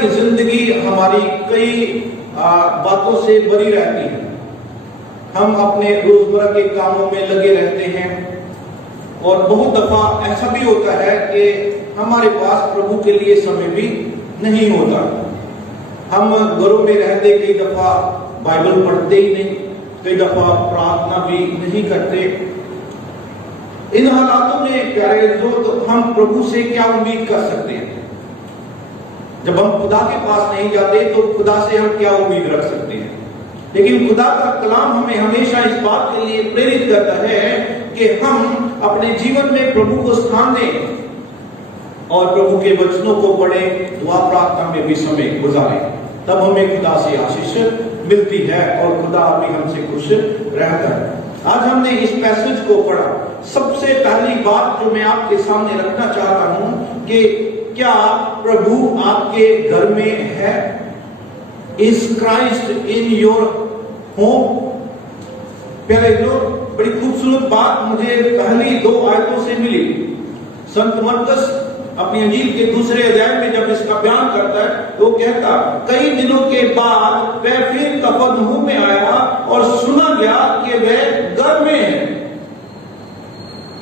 की जिंदगी हमारी कई बातों से भरी रहती है। हम अपने रोजमर्रा के कामों में लगे रहते हैं और बहुत दफा ऐसा भी होता है कि हमारे पास प्रभु के लिए समय भी नहीं होता। हम घरों में रहते कई दफा बाइबल पढ़ते ही नहीं, कई दफा प्रार्थना भी नहीं करते। इन हालातों में प्यारे दोस्त, हम प्रभु से क्या उम्मीद कर सकते हैं? जब हम खुदा के पास नहीं जाते तो खुदा से हम क्या उम्मीद रख सकते हैं? लेकिन खुदा का कलाम हमें हमेशा इस बात के लिए प्रेरित करता है कि हम अपने जीवन में प्रभु को स्थान दें और प्रभु के वचनों को पढ़ें, दुआ प्रार्थना में भी समय गुजारें। तब हमें खुदा से आशीष मिलती है और खुदा भी हमसे खुश रहता है। आज हमने इस पैसेज को पढ़ा। सबसे पहली बात जो मैं आपके सामने रखना चाहता हूं कि क्या प्रभु आपके घर में है? Is Christ in your home? प्यारे लोग, बड़ी खूबसूरत बात मुझे पहली 2 आयतों से मिली। संत मरकुस अपनी अंजील के दूसरे अध्याय में जब इसका बयान करता है तो कहता, कई दिनों के बाद वह फिर कफरनहूम में आया और सुना गया कि वह घर में है।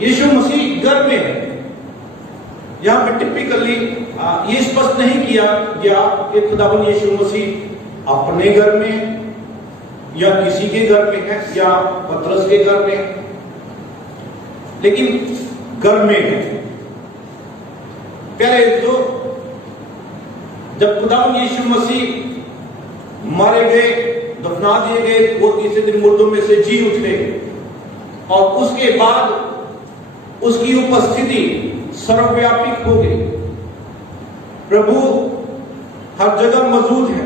यीशु मसीह घर में है। यहां पे टिपिकली ये स्पष्ट नहीं किया गया कि खुदावंद यीशु मसीह अपने घर में या किसी के घर में है या पतरस के घर में, लेकिन घर में है। प्यारे तो जब खुदावंद यीशु मसीह मारे गए, दफना दिए गए, वो तीसरे दिन मुर्दों में से जी उठे और उसके बाद उसकी उपस्थिति सर्वव्यापी हो गई। प्रभु हर जगह मौजूद है,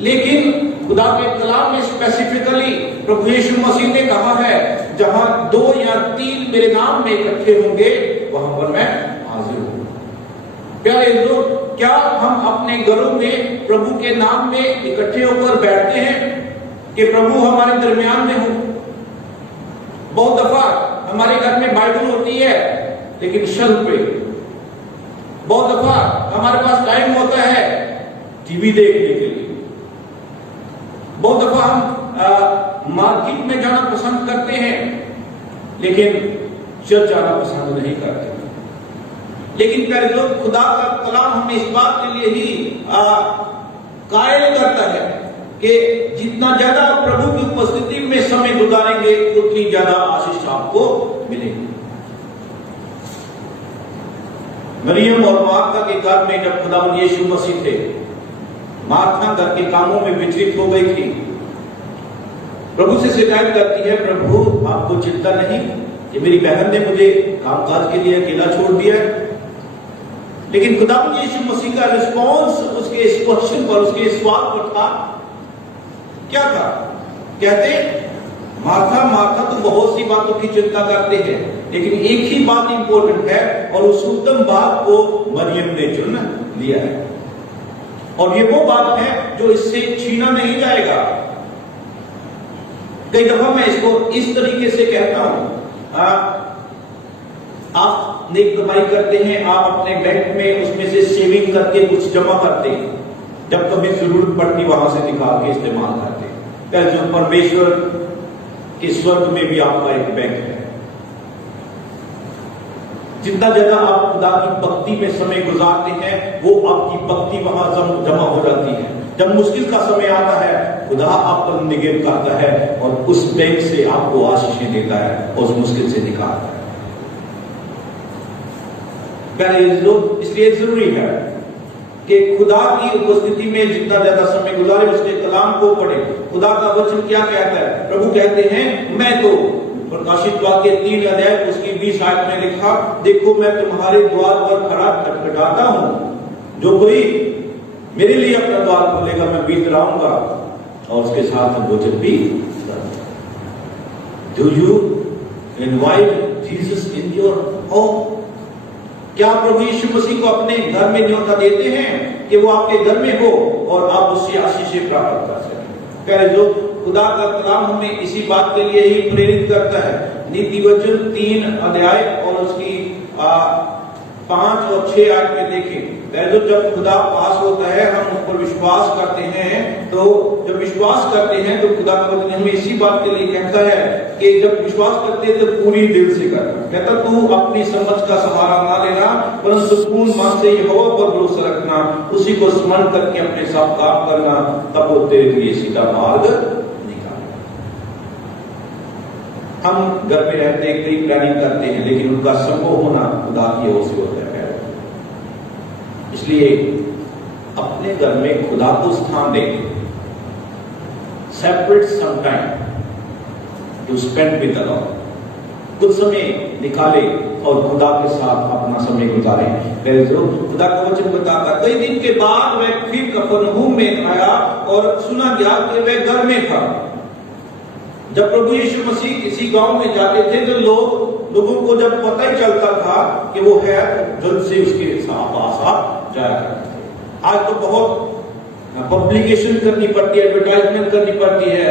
लेकिन खुदा के कलाम में स्पेसिफिकली प्रभु यीशु मसीह ने कहा है, जहां 2 या 3 मेरे नाम में इकट्ठे होंगे वहां पर मैं हाजिर हूं। प्यारे लोग, क्या हम अपने घरों में प्रभु के नाम में इकट्ठे होकर बैठते हैं कि प्रभु हमारे दरमियान में हो? बहुत दफा हमारे घर में बाइबल होती है लेकिन शेल्फ पे। बहुत दफा हमारे पास टाइम होता है टीवी देखने के लिए। बहुत दफा हम मार्केट में जाना पसंद करते हैं लेकिन चर्च जाना पसंद नहीं करते। लेकिन प्यारे लोग, खुदा का कलाम हमें इस बात के लिए ही कायल करता है कि जितना ज्यादा प्रभु की उपस्थिति में समय गुजारेंगे उतनी ज्यादा आशीष आपको मिलेगी। मरियम और मार्था के घर में जब खुदावंद यीशु मसीह थे, मार्था घर के कामों में विचलित हो गई थी। प्रभु से शिकायत करती है, प्रभु आपको चिंता नहीं कि मेरी बहन ने मुझे कामकाज के लिए अकेला छोड़ दिया है? लेकिन खुदावंद यीशु मसीह का रिस्पॉन्स उसके इस क्वेश्चन पर, उसके इस सवाल पर था, क्या था? कहते, मार्था मार्था तो बहुत सी बातों की चिंता करते हैं, लेकिन एक ही बात इंपॉर्टेंट है और उस उत्तम बात को मरियम ने चुन लिया है और ये वो बात है जो इससे छीना नहीं जाएगा। कई दफा मैं इसको इस तरीके से कहता हूं, आप नेक कमाई करते हैं, आप अपने बैंक में उसमें से सेविंग करके कुछ जमा करते हैं, जब कभी जरूरत पड़ती वहां से निकाल के इस्तेमाल करते हैं। जो परमेश्वर के स्वर्ग में भी आपका एक बैंक है। जितना ज्यादा आप खुदा की भक्ति में समय गुजारते हैं, वो आपकी भक्ति वहां जमा हो जाती है। जब मुश्किल का समय आता है, खुदा आप पर निगरानी करता है और उस बैंक से आपको आशीषें देता है और उस मुश्किल से निकालता है। इसलिए जरूरी है कि खुदा की उपस्थिति में जितना ज्यादा समय गुजारे, उसके कलाम को पढ़े। खुदा का वचन क्या कहता है? प्रभु कहते हैं, मैं तो प्रकाशित वाक्य 3 अध्याय उसकी 20 आयत में लिखा, देखो मैं तुम्हारे द्वार पर खड़ा खटखटाता हूं, जो कोई मेरे लिए अपना द्वार खोलेगा मैं भीतर आऊंगा और उसके साथ भोजन भी करूंगा। Do you invite Jesus in your home? क्या प्रभु यीशु मसीह को अपने घर में न्योता देते हैं कि वो आपके घर में हो और आप उससे आशीषें प्राप्त कर सकें? प्यारे लोग, खुदा का कलाम हमें इसी बात के लिए ही प्रेरित करता है। नीति वचन 3 अध्याय और उसकी 5 और 6 आयत में देखें, तो जब खुदा पास होता है हम उस पर विश्वास करते हैं, तो जब विश्वास करते हैं तो खुदा का वचन हमें इसी बात के लिए कहता है कि जब विश्वास करते हैं तो पूरी दिल से करना। कहता तू अपनी समझ का सहारा ना लेना, परंतु पूर्ण मन से यहोवा पर भरोसा रखना, उसी को स्मरण करके अपने सब काम करना, तब वो तेरे लिए सीधा मार्ग निकालेगा। हम घर में रहते कई प्लानिंग करते हैं, लेकिन उनका संभव होना खुदा की ओर से होता है। इसलिए अपने घर में खुदा को स्थान दें, separate some time to spend with the lord, कुछ समय निकाले और खुदा के साथ अपना समय गुजारें। जो खुदा का वचन बताता, कई दिन के बाद वह फिर कफरनहूम में आया और सुना गया कि वह घर में था। जब प्रभु यीशु मसीह किसी गांव में जाते थे तो लोगों को जब पता ही चलता था कि वो है, जल्द से उसके पास जाया करते थे। आज तो बहुत पब्लिकेशन करनी पड़ती है, एडवर्टाइजमेंट करनी पड़ती है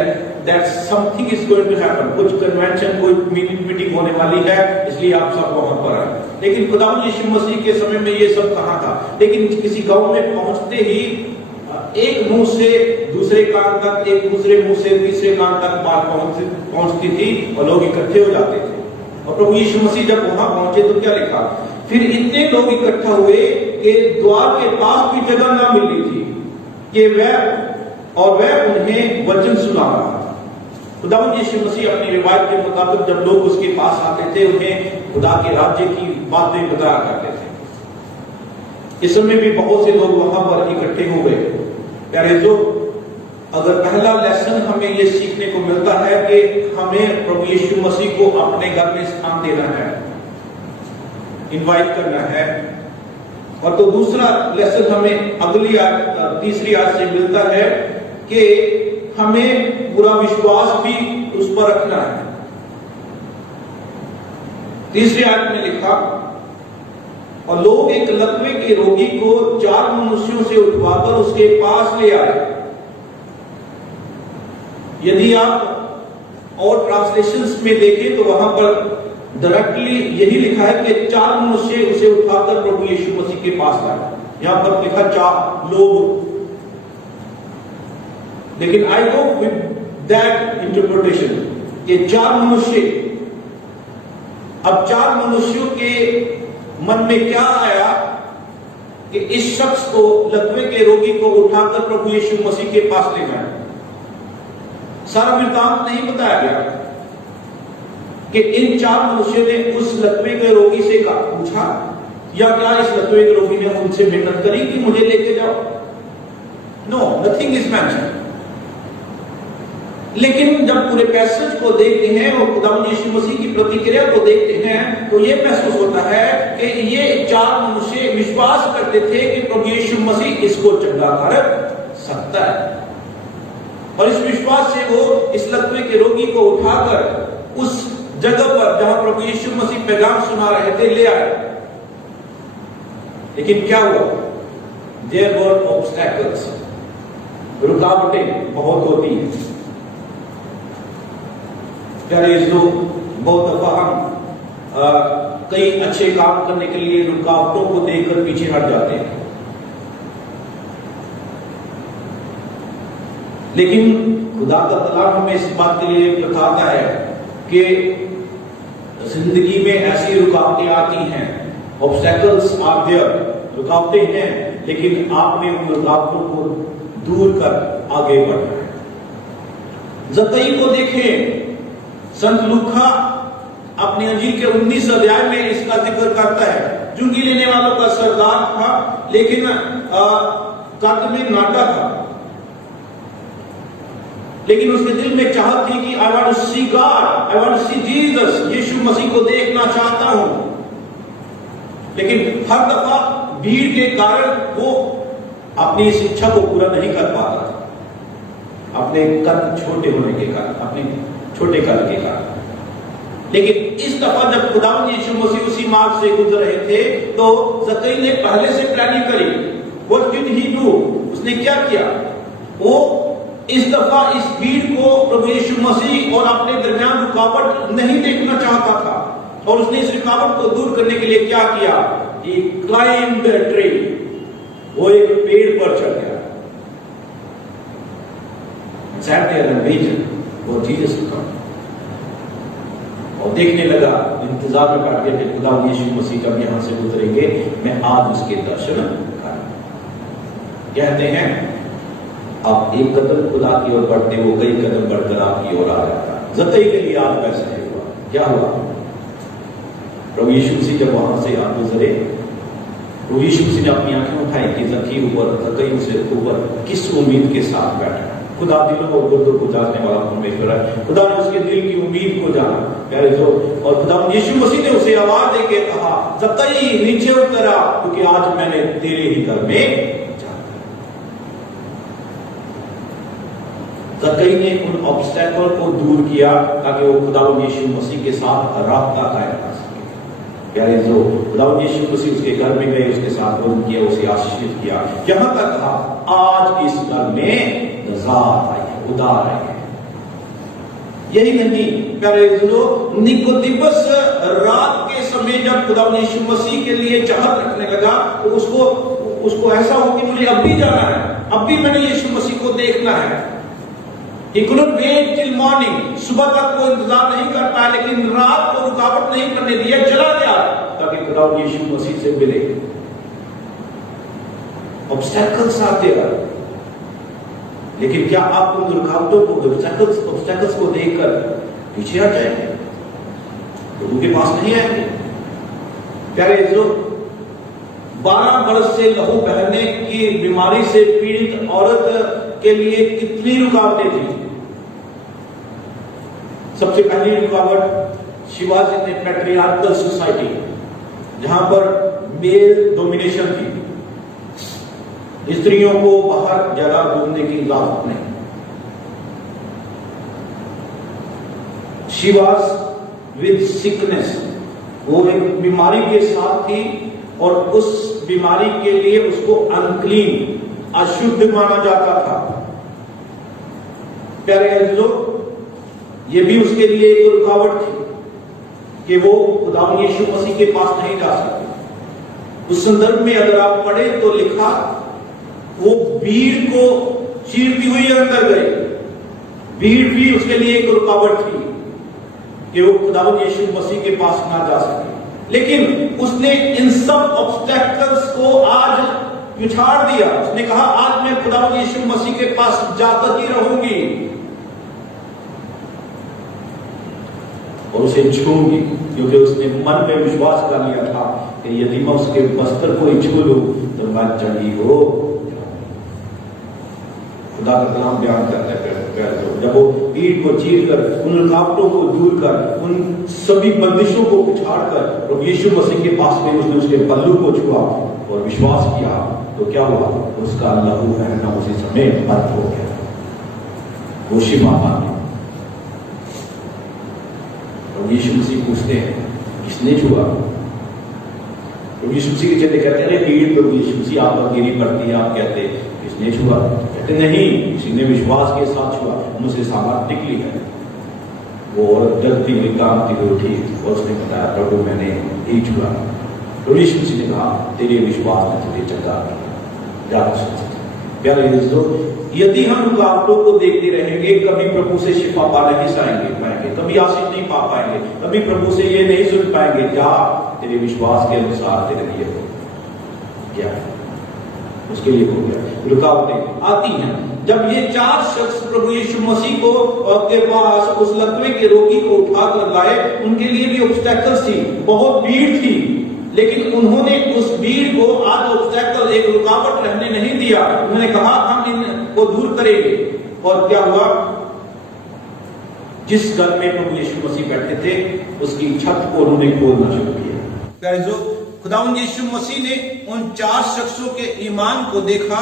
that something is going to happen, कुछ कन्वेंशन, कोई मीटिंग होने वाली है, इसलिए आप सब वहां पर आए। लेकिन खुदा यीशु मसीह के समय में ये सब कहां था? लेकिन किसी गांव में पहुंचते ही एक मुंह से दूसरे कान तक, एक दूसरे मुंह से तीसरे कान तक बात पहुंचती थी और लोग इकट्ठे हो जाते थे। और प्रभु यीशु मसीह जब वहां पहुंचे तो क्या लिखा? फिर इतने लोग इकट्ठा हुए कि द्वार के पास भी जगह ना मिल रही थी कि वह उन्हें वचन सुना रहा था। खुदावंद यीशु मसीह अपनी रिवायत के मुताबिक जब लोग उसके पास आते थे, उन्हें खुदा के राज्य की बातें बताया करते थे। इस समय भी बहुत से लोग वहां पर इकट्ठे हो गए। प्यारे जो अगर पहला लेसन हमें ये सीखने को मिलता है कि हमें प्रभु यीशु मसीह को अपने घर में स्थान देना है, इनवाइट करना है। और तो दूसरा लेसन हमें अगली तीसरी आयत से मिलता है कि हमें पूरा विश्वास भी उस पर रखना है। तीसरी आयत में लिखा, और लोग एक लकवे के रोगी को 4 मनुष्यों से उठवाकर उसके पास ले आए। यदि आप और ट्रांसलेशंस में देखें तो वहां पर डायरेक्टली यही लिखा है कि 4 मनुष्य उसे उठाकर प्रभु यीशु मसीह के पास लाए। यहां पर लिखा 4 लोग, लेकिन आई गो विद दैट इंटरप्रिटेशन कि 4 मनुष्य। अब 4 मनुष्यों के मन में क्या आया कि इस शख्स को, लकवे के रोगी को उठाकर प्रभु यीशु मसीह के पास ले जाए। सारा वृत्तांत नहीं बताया गया कि इन 4 मनुष्यों ने उस लकवे के रोगी से पूछा, या क्या इस लकवे के रोगी ने उनसे मिन्नत करी कि मुझे लेके जाओ। No, nothing is mentioned. लेकिन जब पूरे पैसेज को देखते हैं और खुदावंद यीशु मसीह की प्रतिक्रिया को देखते हैं तो यह महसूस होता है कि ये 4 मनुष्य विश्वास करते थे कि प्रभु यीशु मसीह इसको चंगा कर सकता है, और इस विश्वास से वो इस लकवे के रोगी को उठाकर उस जगह पर जहां प्रभु यीशु मसीह पैगाम सुना रहे थे ले आए। लेकिन क्या हुआ? देयर वर ऑब्स्टैकल्स, रुकावटें बहुत होती हैं। प्यारे लोग, बहुत दफा हम कई अच्छे काम करने के लिए रुकावटों को देखकर पीछे हट जाते हैं। लेकिन खुदा का कलाम हमें इस बात के लिए बताता है कि जिंदगी में ऐसी रुकावटें आती हैं, ऑब्स्टैकल्स आर देयर, रुकावटें हैं, लेकिन आपने उन रुकावटों को दूर कर आगे बढ़ना है। जक्कई को देखें, संत लूका अपने अंजील के 19 अध्याय में इसका जिक्र करता है। चुंगी लेने वालों का सरदार था, लेकिन कद में नाटा था, लेकिन उसके दिल में चाहत थी कि I want to see God, I want to see Jesus, Yeshu Masih को देखना चाहता हूं। लेकिन हर दफा भीड़ के कारण वो अपनी इस इच्छा को पूरा नहीं कर पाता था, अपने कद छोटे होने के कारण, अपने छोटे कद के कारण। लेकिन इस दफा जब खुदावंद यीशु मसीह उसी मार्ग से गुजर रहे थे तो जक्कई ने पहले से प्लानिंग करी। What did he do? उसने क्या किया? वो इस दफा इस भीड़ को प्रभु यीशु मसीह और अपने दरमियान रुकावट नहीं देखना चाहता था, और उसने इस रुकावट को दूर करने के लिए क्या किया? he climbed the tree. वो एक पेड़ पर चढ़ गया. Sat there and waited for Jesus to come. और देखने लगा, इंतजार में बैठ गया कि खुदा यीशु मसीह कब यहां से उतरेंगे, मैं आज उसके दर्शन करूं. कहते हैं आप एक कदम खुदा की ओर बढ़ते वो कई कदम बढ़कर आपकी ओर आ जाता. जक्कई के लिए आज वैसा ही हुआ. क्या हुआ? प्रभु यीशु मसीह जब वहां से आप गुजरे, प्रभु यीशु मसीह ने अपनी आंखें उठाई कि जक्कई से ऊपर किस उम्मीद के साथ बैठा. खुदा दिलों और गुर्दों को जांचने वाला परमेश्वर है. खुदा ने उसके दिल की उम्मीद को जाना. प्यारे जो और खुदा यीशु मसीह ने उसे आवाज देके कहा, जक्कई नीचे उतर आ, क्योंकि आज मैंने तेरे ही घर में जाना. जक्कई ने उन ऑब्स्टेकल को दूर किया ताकि वो खुदा यीशु मसीह के साथ राब्ता कायम कर सके. प्यारे जो खुदा यीशु मसीह उसके घर में गए, उसके साथ भोजन किया, उसे आशीषित किया. यहां तक कहा आज इस घर में उदार आई है. यही नहीं प्यारे जो निकोदेमस रात के समय जब खुदा यीशु मसीह के लिए चाहत रखने लगा, तो उसको ऐसा हो कि मुझे अब भी जाना है, अब भी मैंने यीशु मसीह को देखना है. He couldn't wait till morning. सुबह तक वो इंतजार नहीं कर पाया, लेकिन रात को रुकावट नहीं करने दिया, चला गया ताकि खुदा यीशु मसीह से मिले. ऑब्स्टेकल्स आते रहे, लेकिन क्या आप उन रुकावटों को, ऑब्स्टेकल्स को देखकर पीछे आ जाएंगे? प्रभु के पास नहीं आएंगे? प्यारे जो 12 वर्ष से लहू बहने की बीमारी से पीड़ित औरत के लिए कितनी रुकावटें थी. सबसे पहली रुकावट शिवाजी ने पैट्रियार्कल सोसाइटी, जहां पर मेल डोमिनेशन थी. स्त्रियों को बाहर ज्यादा घूमने की इजाजत नहीं. शी वॉज विद सिकनेस, वो एक बीमारी के साथ थी और उस बीमारी के लिए उसको अनक्लीन, अशुद्ध माना जाता था. प्यारे अजीजों, ये भी उसके लिए एक रुकावट थी कि वो खुदा यीशु मसीह के पास नहीं जा सकते. उस संदर्भ में अगर आप पढ़े तो लिखा, वो भीड़ को चीरती हुई अंदर गई. भीड़ भी उसके लिए एक रुकावट थी कि वो खुदा यीशु मसीह के पास ना जा सके. लेकिन उसने इन सब ऑब्स्टेकल्स को आज पिछाड़ दिया. उसने कहा आज मैं खुदा यीशु मसीह के पास जाकर ही रहूंगी और उसे छूंगी, क्योंकि उसने मन में विश्वास कर लिया था कि यदि मैं उसके वस्त्र को ही छू लूं तो मैं चंगी हो. खुदा का कलाम बयान करता है जब वो भीड़ को चीर कर, उन रुकावटों को दूर कर, उन सभी बंदिशों को पिछाड़ कर और यीशु मसीह के पास में उसने उसके पल्लू को छुआ और विश्वास किया, तो क्या हुआ? उसका लहू बहना उसी समय बंद हो गया. वो शिफा पानी. और यीशु मसीह पूछते हैं किसने छुआ? तो यीशु मसीह के चेले कहते हैं भीड़ तो यीशु मसीह आप पर गिरी पड़ती है, आप कहते किसने छुआ? कहते नहीं, किसी ने विश्वास के साथ छुआ, मुझसे सामर्थ निकली है. वो औरत जलती हुई कांपती हुई उठी और उसने बताया प्रभु मैंने ही छुआ. तो यीशु मसीह ने कहा तेरे विश्वास ने तुझे चंगा किया. प्यारे दोस्तों, यदि हम रुकावटों को देखते रहेंगे कभी प्रभु से शिफा पा नहीं पाएंगे, कभी आशीष नहीं पा पाएंगे, कभी प्रभु से ये नहीं सुन पाएंगे क्या तेरे विश्वास के अनुसार तेरे लिए हो क्या है, उसके लिए हो गया. रुकावटें आती हैं जब ये 4 शख्स प्रभु यीशु मसीह को के पास उस लकवे के रोगी को उठाकर लाए. उनके लिए भी ऑब्स्टेकल्स थी, बहुत भीड़ थी, लेकिन उन्होंने उस भीड़ को आज ऑब्स्टेकल, एक रुकावट रहने नहीं दिया. उन्होंने कहा हम इनको दूर करेंगे. और क्या हुआ? जिस घर में प्रभु यीशु मसीह बैठे थे उसकी छत को उन्होंने खोलना शुरू किया. जो खुदावंद यीशु मसीह ने उन 4 शख्सों के ईमान को देखा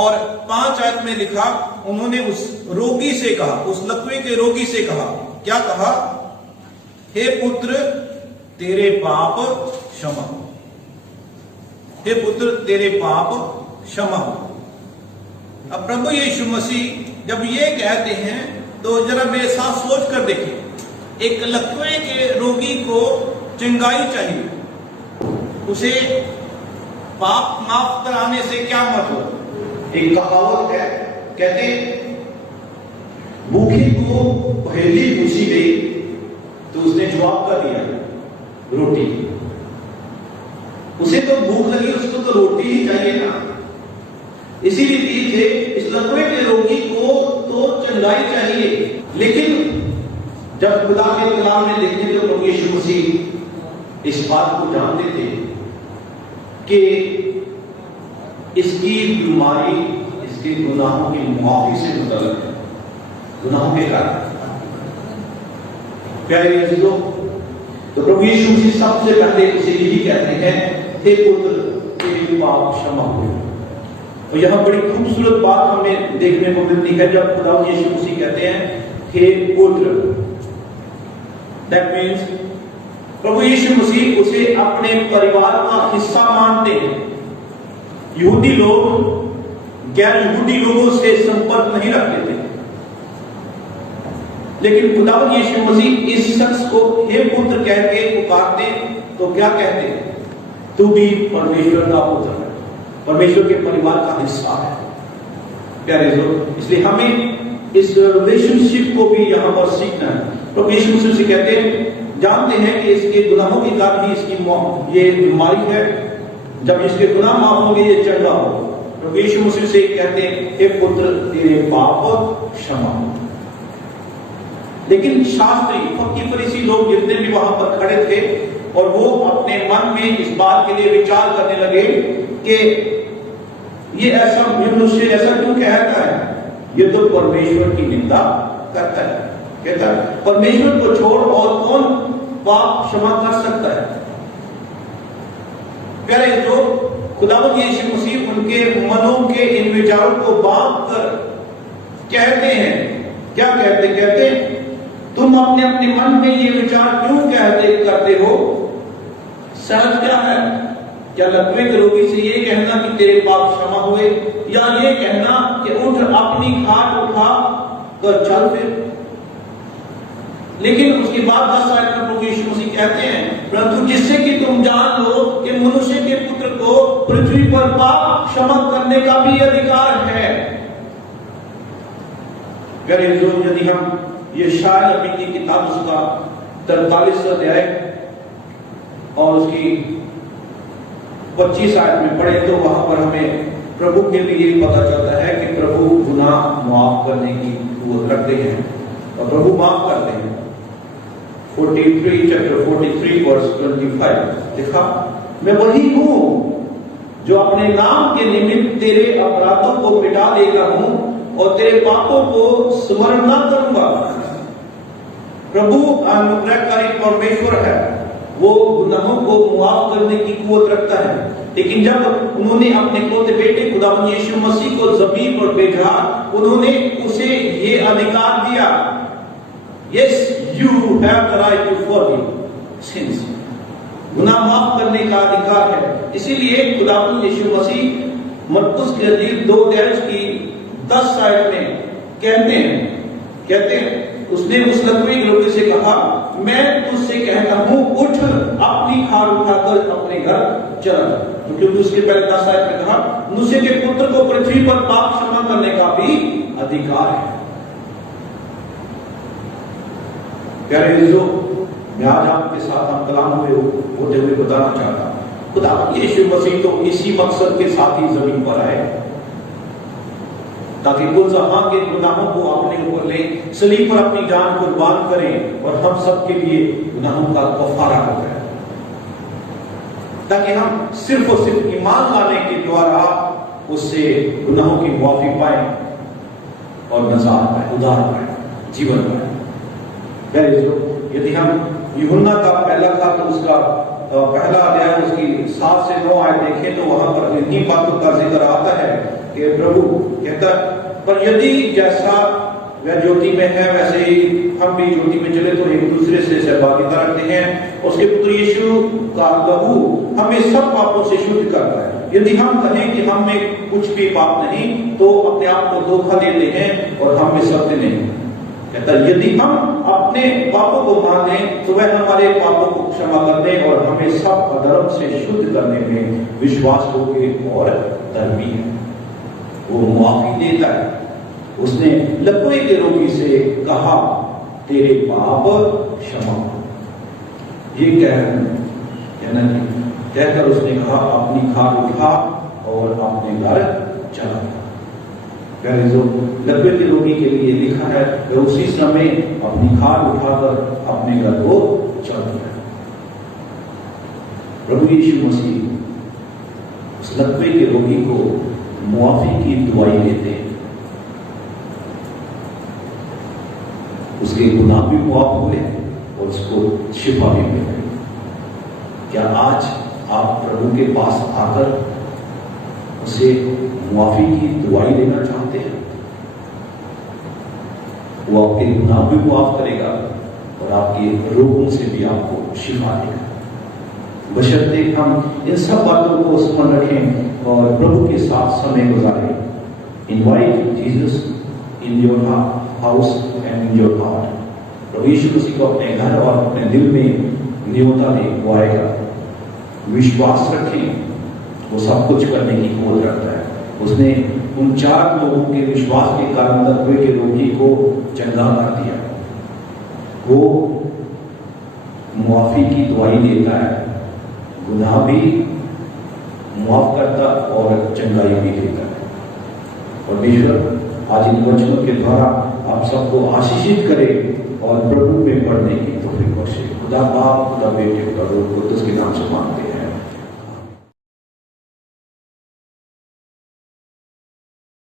और 5 आयत में लिखा, उन्होंने उस रोगी से कहा, उस लकवे के रोगी से कहा, क्या कहा? हे पुत्र तेरे पाप क्षमा हो. हे पुत्र तेरे पाप क्षमा हो. अब प्रभु यीशु मसीह जब ये कहते हैं तो जरा मेरे साथ सोच कर देखिए, एक लकवे के रोगी को चंगाई चाहिए, उसे पाप माफ कराने से क्या मतलब? एक कहावत है, कहते भूखे को पहेली पूछी गई तो उसने जवाब क्या दिया? रोटी। उसे तो भूख लगी, उसको तो रोटी ही चाहिए ना। इसीलिए दिए थे इस लकवे के रोगी को तो चंगाई चाहिए। लेकिन जब खुदा के कलाम में देखते तो प्रभु यीशु मसीह इस बात को जानते थे कि इसकी बीमारी इसके गुनाहों की माफी से मुतल्लिक है, गुनाहों के कारण। प्यारे अजीजों, तो प्रभु यीशु मसीह सबसे पहले उसे यही कहते हैं, हे पुत्र तेरे पाप क्षमा हुए। और यहां बड़ी खूबसूरत बात हमें देखने को मिलती है जब खुदा यीशु मसीह कहते हैं हे पुत्र। दैट मीन्स प्रभु यीशु मसीह उसे अपने परिवार का हिस्सा मानते हैं। यहूदी लोग गैर यहूदी लोगों से संपर्क नहीं रखते थे, लेकिन खुदावंद यीशु मसीह इस शख्स को हे पुत्र कह के पुकारते तो क्या कहते? तू भी परमेश्वर का पुत्र है, परमेश्वर के परिवार का हिस्सा है। प्यारे लोग, इसलिए हमें इस रिलेशनशिप को भी यहां पर सीखना है। तो यीशु मसीह से कहते हैं, जानते हैं कि इसके गुनाहों के कारण ही इसकी ये बीमारी है, जब इसके गुनाह माफ होंगे ये चंगा हो। तो यीशु मसीह से कहते हैं हे पुत्र तेरे पाप क्षमा। लेकिन शास्त्री फकीर फरीसी लोग जितने भी वहां पर खड़े थे और वो अपने मन में इस बात के लिए विचार करने लगे कि ये ऐसा मनुष्य ऐसा क्यों कहता है, ये तो परमेश्वर की निंदा करता है। कहता है परमेश्वर को छोड़ और कौन पाप क्षमा कर सकता है। प्यारे जो खुदावंद यीशु मसीह उनके मनों के इन विचारों को बांध कर कहते हैं, क्या कहते तुम अपने अपने मन में ये विचार क्यों करते हो? सहज क्या है? क्या लकवे के रोगी से ये कहना कि तेरे पाप क्षमा हुए, या ये कहना कि उठ अपनी खाट उठा कर चल फिर? लेकिन उसके बाद 10 आयत में प्रभु यीशु मसीह कहते हैं, परंतु जिससे कि तुम जान लो कि मनुष्य के पुत्र को पृथ्वी पर पाप क्षमा करने का भी अधिकार है। यदि हम ये शायद नबी की किताब उसका 43 अध्याय और उसकी 25 आयत में पढ़े तो वहां पर हमें प्रभु के लिए पता चलता है कि प्रभु गुनाह माफ करने की कुव्वत रखते हैं और प्रभु माफ करते हैं। 43 चैप्टर 43 वर्स 25 लिखा, मैं वही हूं जो अपने नाम के निमित्त तेरे अपराधों को मिटा देता हूं और तेरे पापों को स्मरण न करूंगा। प्रभु अनुग्रहकारी परमेश्वर है, वो गुनाहों को माफ करने की कुव्वत रखता है। लेकिन जब उन्होंने अपने इकलौते बेटे खुदावंद यीशु मसीह को जमीन पर भेजा, उन्होंने उसे ये अधिकार दिया, yes you have the right to forgive sins, गुनाह माफ करने का अधिकार है। इसीलिए खुदावंद यीशु मसीह मरकुस के अंजील 2 अध्याय की 10 आयत में कहते हैं उसने उस लकवे के रोगी से कहा, मैं तुझसे कहता हूं उठ अपनी खाट उठाकर अपने घर चला जा। तो क्योंकि उसके पहले 10 आयत में कहा मनुष्य के पुत्र को पृथ्वी पर पाप क्षमा करने का भी अधिकार है। प्यारे जो मैं आज आपके साथ हम कलाम होते हुए बताना चाहता हूं, खुदा यीशु मसीह तो इसी मकसद के साथ ही जमीन पर आए ताकि कुल जहां के गुनाहों को अपने ऊपर ले, सलीब पर अपनी जान कुर्बान करें और हम सब के लिए गुनाहों का कफारा हो जाए, ताकि हम सिर्फ और सिर्फ ईमान लाने के द्वारा उससे गुनाहों की माफी पाए और नजात पाए, उद्धार पाए, जीवन पाए। यदि हम यूहन्ना का पहला खत उसका पहला अध्याय उसकी 7 से 9 आयत देखें तो वहां पर इन्हीं बातों का जिक्र आता है कि प्रभु कहता, पर यदि जैसा वह ज्योति में है वैसे ही हम भी ज्योति में चले तो एक दूसरे से सहभागिता रखते हैं। उसके पुत्र यीशु का लहू हमें सब पापों से शुद्ध करता है। यदि हम कहें कि हम में कुछ भी पाप नहीं तो अपने आप को धोखा देते हैं और हम में सत्य नहीं। कहता यदि हम अपने पापों को माने तो वह हमारे पापों को क्षमा करने और हमें सब अधर्म से शुद्ध करने में विश्वास योग्य और धर्मी है। वो मुआफी देता है। उसने लकवे के रोगी से कहा तेरे पाप क्षमा। ये कहकर उसने कहा अपनी खाट उठा और अपने घर चला गया। जो लकवे के रोगी के लिए लिखा है वह उसी समय अपनी खाट उठाकर अपने घर को चल गया। प्रभु यीशु मसीह उस लकवे के रोगी को मुआफी की दुआई देते हैं। उसके गुनाह भी मुआफ हुए और उसको शिफा भी मिल गई। क्या आज आप प्रभु के पास आकर उसे मुआफी की दुआई देना चाहते हैं? वो आपके गुनाह भी मुआफ करेगा और आपके रोगों से भी आपको शिफा देगा। बशर्ते हम इन सब बातों को स्मरण रखें और प्रभु के साथ समय गुजारें। Invite Jesus in your house and in your heart. प्रभु यीशु मसीह को अपने घर और अपने दिल में न्योता दे, वो आएगा। विश्वास रखें, वो सब कुछ करने की खोज रखता है। उसने उन 4 लोगों के विश्वास के कारण लकवे के रोगी को चंगा कर दिया। वो मुआफी की दुआई देता है, गुनाह भी मुआफ करता और चंगाई भी देता है। परमेश्वर आज इन वचनों के द्वारा आप सबको आशीषित करे और प्रभु में बढ़ने की तौफीक बख्शे। खुदा बाप, खुदा बेटे, खुदा रूह कुद्दूस के नाम से मांगते हैं।